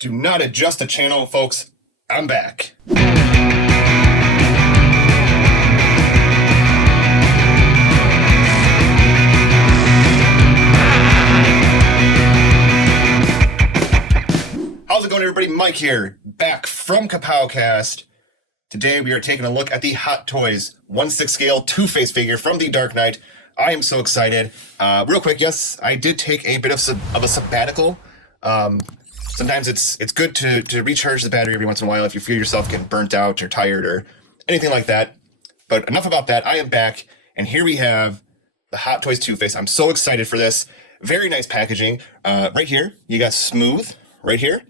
Do not adjust the channel, folks. I'm back. How's it going, everybody? Mike here, back from Kapowcast. Today we are taking a look at the Hot Toys 1/6 scale Two-Face figure from The Dark Knight. I am so excited. Real quick, yes, I did take a bit of a sabbatical. Sometimes it's good to recharge the battery every once in a while if you feel yourself getting burnt out or tired or anything like that. But enough about that. I am back, and here we have the Hot Toys Two-Face. I'm so excited for this. Very nice packaging. Right here, you got smooth. Right here,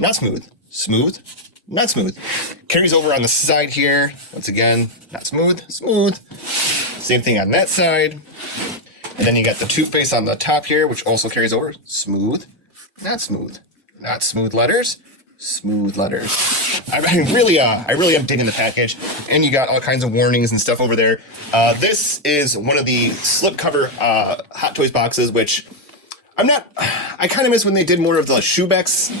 not smooth. Smooth, not smooth. Carries over on the side here. Once again, not smooth. Smooth. Same thing on that side. And then you got the Two-Face on the top here, which also carries over. Smooth, not smooth. Not smooth letters, smooth letters. I really am digging the package, and you got all kinds of warnings and stuff over there. This is one of the slipcover Hot Toys boxes, which I kind of miss when they did more of the shoebox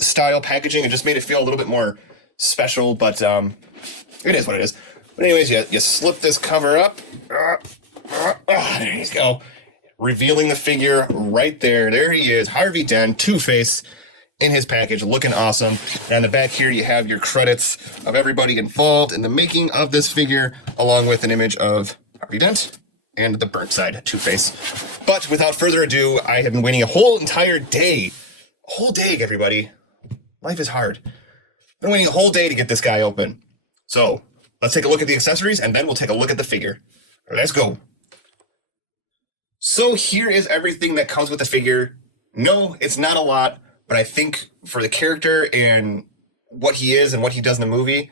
style packaging. It just made it feel a little bit more special, but it is what it is. But anyways, you slip this cover up. There you go. Revealing the figure right there. There he is, Harvey Dent, Two-Face, in his package, looking awesome. And on the back here, you have your credits of everybody involved in the making of this figure, along with an image of Harvey Dent and the burnt side Two-Face. But without further ado, I have been waiting a whole entire day. A whole day, everybody. Life is hard. I've been waiting a whole day to get this guy open. So let's take a look at the accessories, and then we'll take a look at the figure. Let's go. So here is everything that comes with the figure. No, it's not a lot, but I think for the character and what he is and what he does in the movie,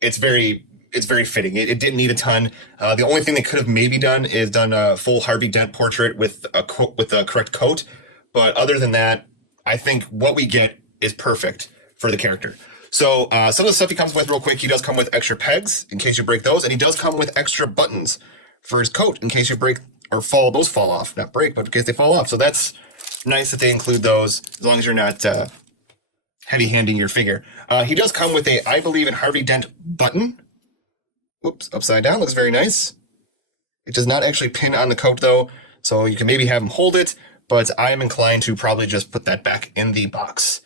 it's very fitting. It didn't need a ton. The only thing they could have maybe done is done a full Harvey Dent portrait with a correct coat. But other than that, I think what we get is perfect for the character. So some of the stuff he comes with real quick, he does come with extra pegs in case you break those, and he does come with extra buttons for his coat in case you break or fall. Those fall off, not break, but in case they fall off. So that's nice that they include those, as long as you're not heavy-handing your figure. He does come with I believe, an Harvey Dent button. Whoops, upside down, looks very nice. It does not actually pin on the coat, though, so you can maybe have him hold it, but I am inclined to probably just put that back in the box.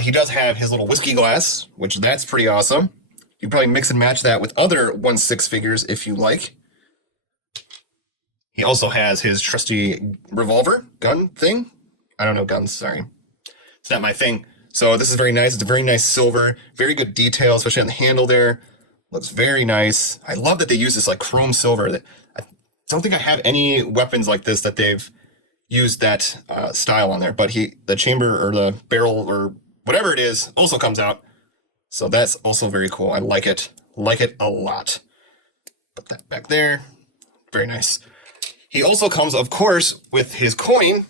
He does have his little whiskey glass, which that's pretty awesome. You can probably mix and match that with other 1/6 figures if you like. He also has his trusty revolver gun thing. I don't know guns, sorry. It's not my thing. So this is very nice. It's a very nice silver, very good detail, especially on the handle there. Looks very nice. I love that they use this like chrome silver. I don't think I have any weapons like this that they've used that style on there, but the chamber or the barrel or whatever it is also comes out. So that's also very cool. I like it. Like it a lot. Put that back there. Very nice. He also comes, of course, with his coin,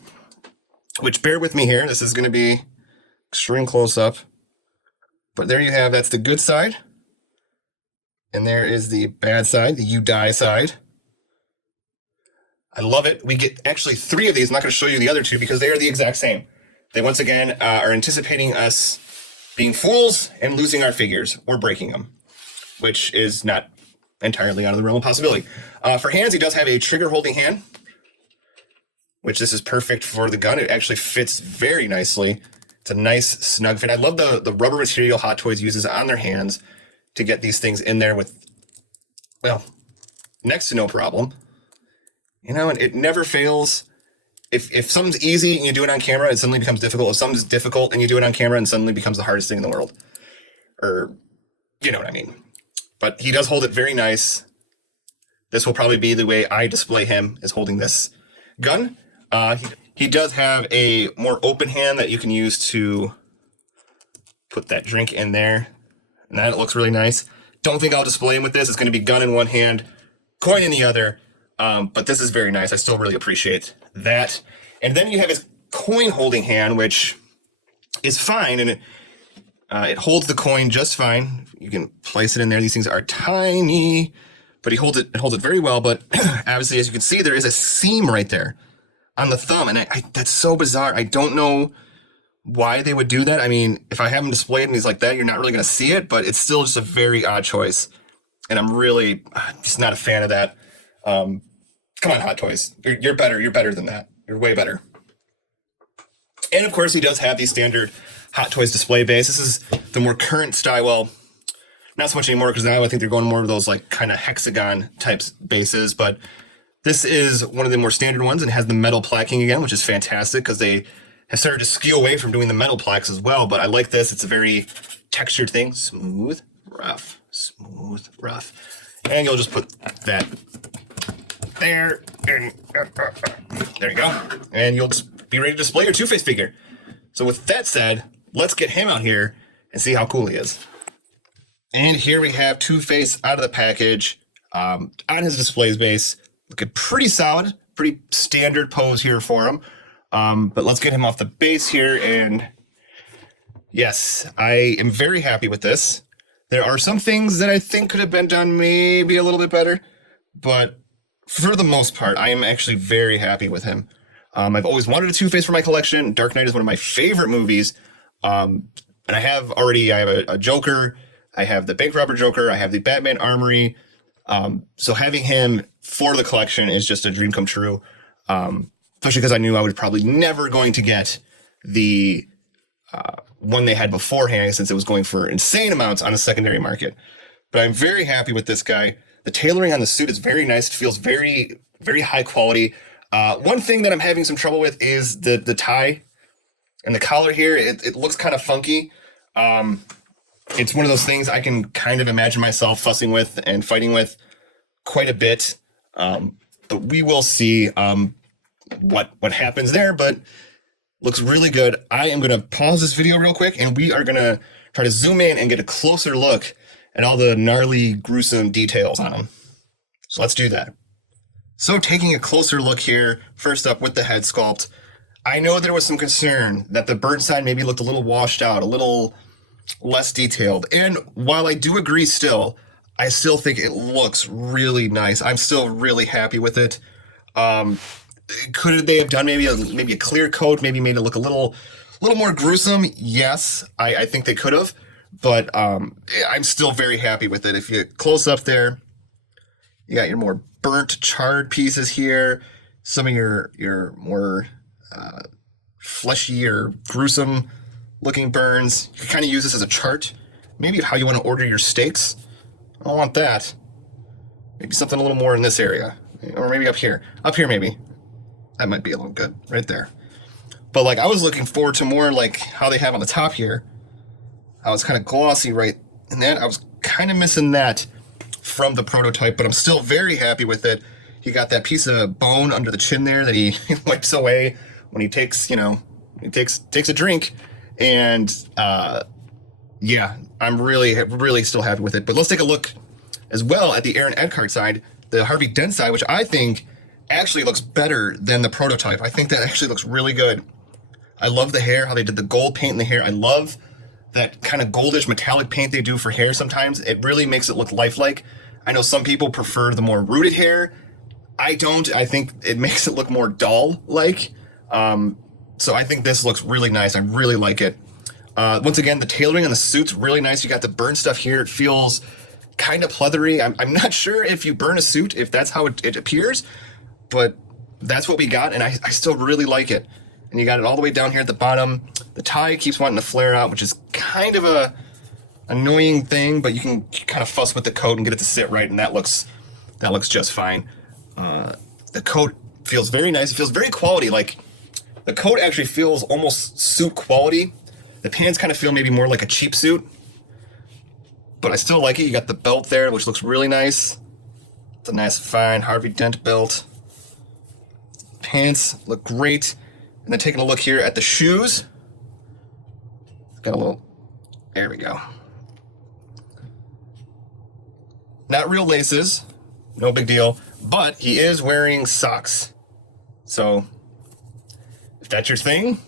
which, bear with me here, this is going to be extreme close-up. But there you have, that's the good side. And there is the bad side, the you die side. I love it. We get actually 3 of these. I'm not going to show you the other 2 because they are the exact same. They, once again, are anticipating us being fools and losing our figures or breaking them, which is not entirely out of the realm of possibility. For hands, he does have a trigger holding hand, which this is perfect for the gun. It actually fits very nicely. It's a nice snug fit. I love the rubber material Hot Toys uses on their hands to get these things in there with, well, next to no problem. You know, and it never fails. If something's easy and you do it on camera, it suddenly becomes difficult. If something's difficult and you do it on camera, and suddenly becomes the hardest thing in the world. Or, you know what I mean. But he does hold it very nice. This will probably be the way I display him, is holding this gun. He does have a more open hand that you can use to put that drink in there. And that looks really nice. Don't think I'll display him with this. It's going to be gun in one hand, coin in the other. But this is very nice. I still really appreciate that. And then you have his coin holding hand, which is fine. And it holds the coin just fine. You can place it in there. These things are tiny, but it holds it very well. But obviously, as you can see, there is a seam right there. on the thumb, and that's so bizarre. I don't know why they would do that. I mean, if I have him displayed and he's like that, you're not really going to see it, but it's still just a very odd choice. And I'm really just not a fan of that. Come on, Hot Toys. You're better. You're better than that. You're way better. And of course, he does have the standard Hot Toys display base. This is the more current style. Well, not so much anymore because now I think they're going more of those like kind of hexagon types bases. But this is one of the more standard ones and has the metal plaquing again, which is fantastic because they have started to skew away from doing the metal plaques as well. But I like this. It's a very textured thing. Smooth, rough, smooth, rough. And you'll just put that there. And, there you go. And you'll just be ready to display your Two-Face figure. So with that said, let's get him out here and see how cool he is. And here we have Two-Face out of the package on his displays base. Looking pretty solid, pretty standard pose here for him. But let's get him off the base here. And yes, I am very happy with this. There are some things that I think could have been done maybe a little bit better. But for the most part, I am actually very happy with him. I've always wanted a Two-Face for my collection. Dark Knight is one of my favorite movies. And I have a Joker. I have the Bank Robber Joker. I have the Batman Armory. So having him for the collection is just a dream come true. Especially because I knew I was probably never going to get the one they had beforehand since it was going for insane amounts on the secondary market. But I'm very happy with this guy. The tailoring on the suit is very nice. It feels very, very high quality. One thing that I'm having some trouble with is the tie and the collar here. It looks kind of funky. It's one of those things I can kind of imagine myself fussing with and fighting with quite a bit. But we will see what happens there, but looks really good. I am going to pause this video real quick, and we are going to try to zoom in and get a closer look at all the gnarly, gruesome details on him. So let's do that. So taking a closer look here, first up with the head sculpt, I know there was some concern that the bird side maybe looked a little washed out, a little less detailed. And while I do agree still, I still think it looks really nice. I'm still really happy with it. Could they have done maybe a clear coat, maybe made it look a little more gruesome? Yes, I think they could have. But I'm still very happy with it. If you close up there, you got your more burnt, charred pieces here. Some of your more fleshy or gruesome looking burns. You can kind of use this as a chart, maybe of how you want to order your steaks. I don't want that. Maybe something a little more in this area, or maybe up here. Up here, maybe. That might be a little good right there. But like I was looking forward to more like how they have on the top here. I was kind of glossy right in that. I was kind of missing that from the prototype, but I'm still very happy with it. He got that piece of bone under the chin there that he wipes away when he takes, takes a drink. And yeah, I'm really still happy with it. But let's take a look as well at the Aaron Eckhart side, the Harvey Dent side, which I think actually looks better than the prototype. I think that actually looks really good. I love the hair, how they did the gold paint in the hair. I love that kind of goldish metallic paint they do for hair sometimes. It really makes it look lifelike. I know some people prefer the more rooted hair. I don't. I think it makes it look more doll-like. So I think this looks really nice. I really like it. Once again, the tailoring on the suit's really nice. You got the burn stuff here. It feels kind of pleathery. I'm not sure if you burn a suit, if that's how it appears, but that's what we got, and I still really like it. And you got it all the way down here at the bottom. The tie keeps wanting to flare out, which is kind of a annoying thing, but you can kind of fuss with the coat and get it to sit right, and that looks just fine. The coat feels very nice. It feels very quality. Like the coat actually feels almost suit quality. The pants kind of feel maybe more like a cheap suit, but I still like it. You got the belt there, which looks really nice. It's a nice, fine Harvey Dent belt. Pants look great. And then taking a look here at the shoes. Got a little, there we go. Not real laces, no big deal, but he is wearing socks. So if that's your thing,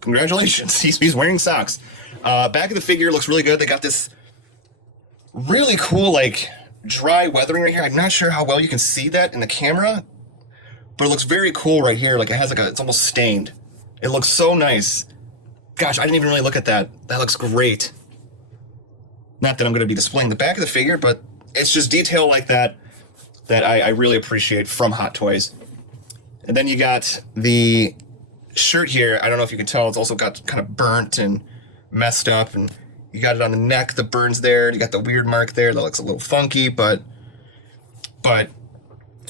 congratulations, he's wearing socks. Back of the figure looks really good. They got this really cool, like, dry weathering right here. I'm not sure how well you can see that in the camera, but it looks very cool right here. Like it has like it's almost stained. It looks so nice. Gosh, I didn't even really look at that. That looks great. Not that I'm going to be displaying the back of the figure, but it's just detail like that that I really appreciate from Hot Toys. And then you got the shirt here. I don't know if you can tell. It's also got kind of burnt and messed up. And you got it on the neck, the burns there. You got the weird mark there. That looks a little funky, but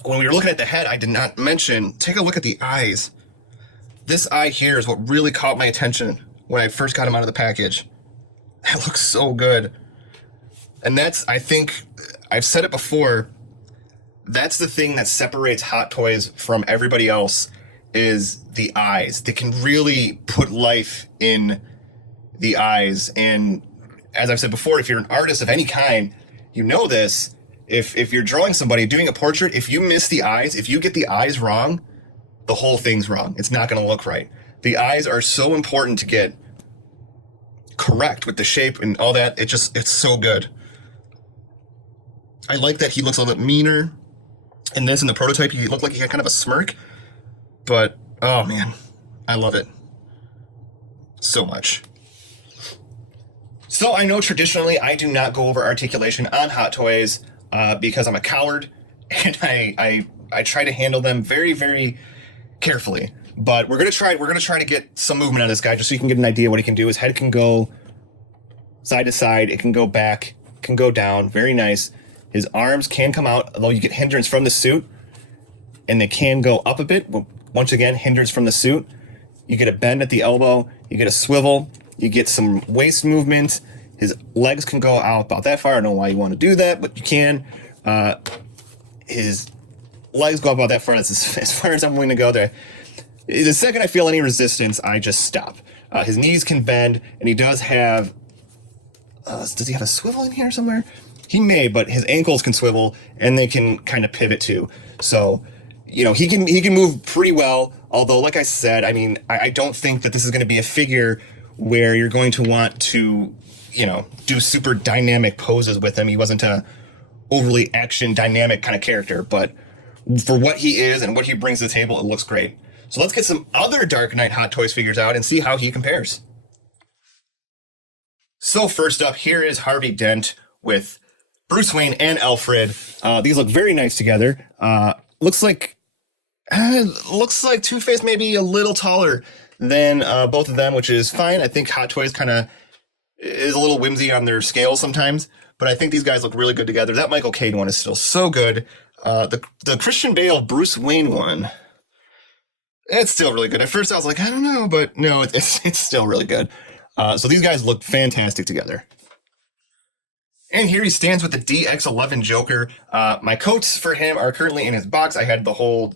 when we were looking at the head, I did not mention, take a look at the eyes. This eye here is what really caught my attention when I first got him out of the package. That looks so good. And that's, I think, I've said it before, that's the thing that separates Hot Toys from everybody else is the eyes. They can really put life in the eyes. And as I've said before, if you're an artist of any kind, you know this. If you're drawing somebody, doing a portrait, if you miss the eyes, if you get the eyes wrong, the whole thing's wrong. It's not going to look right. The eyes are so important to get correct with the shape and all that. It's so good. I like that he looks a little bit meaner. In this, in the prototype, he looked like he had kind of a smirk. But, oh man, I love it so much. So I know traditionally I do not go over articulation on Hot Toys because I'm a coward and I try to handle them very, very carefully. But we're gonna try to get some movement on this guy just so you can get an idea what he can do. His head can go side to side, it can go back, it can go down, very nice. His arms can come out, although you get hindrance from the suit, and they can go up a bit. Once again, hindrance from the suit. You get a bend at the elbow, you get a swivel, you get some waist movement. His legs can go out about that far. I don't know why you want to do that, but you can. His legs go about that far. That's as far as I'm willing to go there. The second I feel any resistance, I just stop. His knees can bend, and he does have... does he have a swivel in here somewhere? He may, but his ankles can swivel, and they can kind of pivot too. So, you know, he can move pretty well. Although, like I said, I mean, I don't think that this is going to be a figure where you're going to want to, you know, do super dynamic poses with him. He wasn't a overly action dynamic kind of character, but for what he is and what he brings to the table, it looks great. So let's get some other Dark Knight Hot Toys figures out and see how he compares. So first up, here is Harvey Dent with Bruce Wayne and Alfred. These look very nice together. Looks like Two-Face maybe a little taller than both of them, which is fine. I think Hot Toys kind of is a little whimsy on their scale sometimes, but I think these guys look really good together. That Michael Caine one is still so good. The Christian Bale Bruce Wayne one, it's still really good. At first I was like, I don't know, but no, it's still really good. So these guys look fantastic together. And here he stands with the DX11 Joker. My coats for him are currently in his box. I had the whole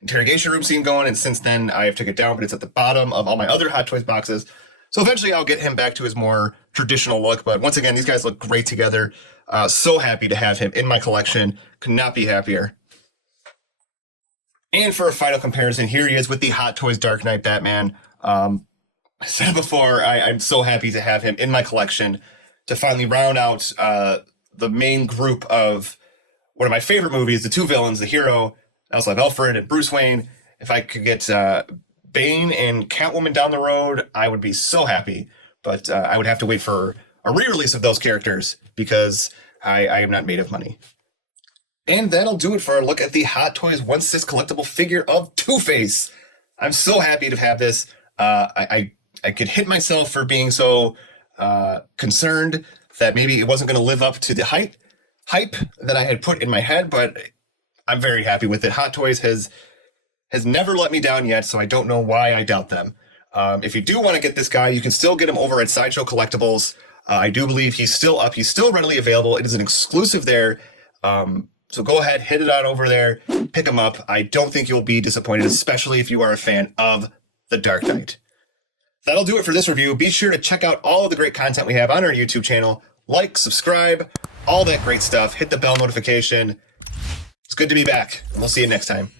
interrogation room scene going, and since then I have took it down, but it's at the bottom of all my other Hot Toys boxes. So eventually I'll get him back to his more traditional look. But once again, these guys look great together. So happy to have him in my collection. Could not be happier. And for a final comparison, here he is with the Hot Toys Dark Knight Batman. I said before, I'm so happy to have him in my collection to finally round out the main group of one of my favorite movies, the two villains, the hero. I also have Alfred and Bruce Wayne. If I could get Bane and Catwoman down the road, I would be so happy. But I would have to wait for a re-release of those characters because I am not made of money. And that'll do it for our look at the Hot Toys 1/6 collectible figure of Two-Face. I'm so happy to have this. I could hit myself for being so concerned that maybe it wasn't going to live up to the hype that I had put in my head, but I'm very happy with it. Hot Toys has never let me down yet, so I don't know why I doubt them. If you do want to get this guy, you can still get him over at Sideshow Collectibles. I do believe he's still up. He's still readily available. It is an exclusive there. So go ahead, hit it on over there, pick him up. I don't think you'll be disappointed, especially if you are a fan of The Dark Knight. That'll do it for this review. Be sure to check out all of the great content we have on our YouTube channel. Like, subscribe, all that great stuff. Hit the bell notification. It's good to be back, and we'll see you next time.